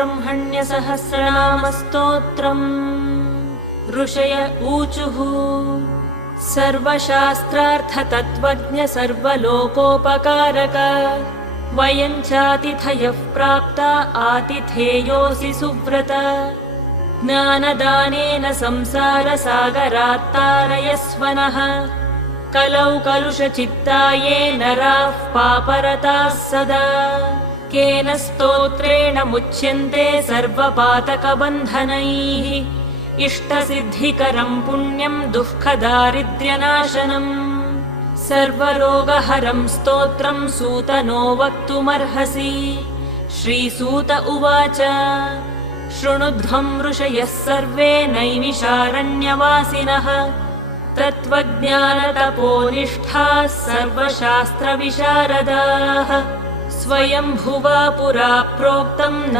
ब्रह्मण्यसहस्रनामस्तोत्रम्। ऋषय ऊचुः सर्वशास्त्रार्थतत्त्वज्ञ सर्वलोकोपकारक वयं चातिथयः प्राप्ता आतिथेयोऽसि सुव्रत। ज्ञानदानेन संसारसागरात्तारयस्व नः कलौ कलुषचित्ताये नराः पापरताः सदा। केन स्तोत्रेण मुच्यन्ते सर्वपातकबन्धनैः इष्टसिद्धिकरं पुण्यं दुःखदारिद्र्यनाशनम्। सर्वरोगहरं स्तोत्रं सूतनो वक्तुमर्हसि। श्रीसूत उवाच शृणुध्वं ऋषयः सर्वे नैमिषारण्यवासिनः तत्त्वज्ञानतपोनिष्ठाः सर्वशास्त्रविशारदाः। स्वयंभुवा पुरा प्रोक्तं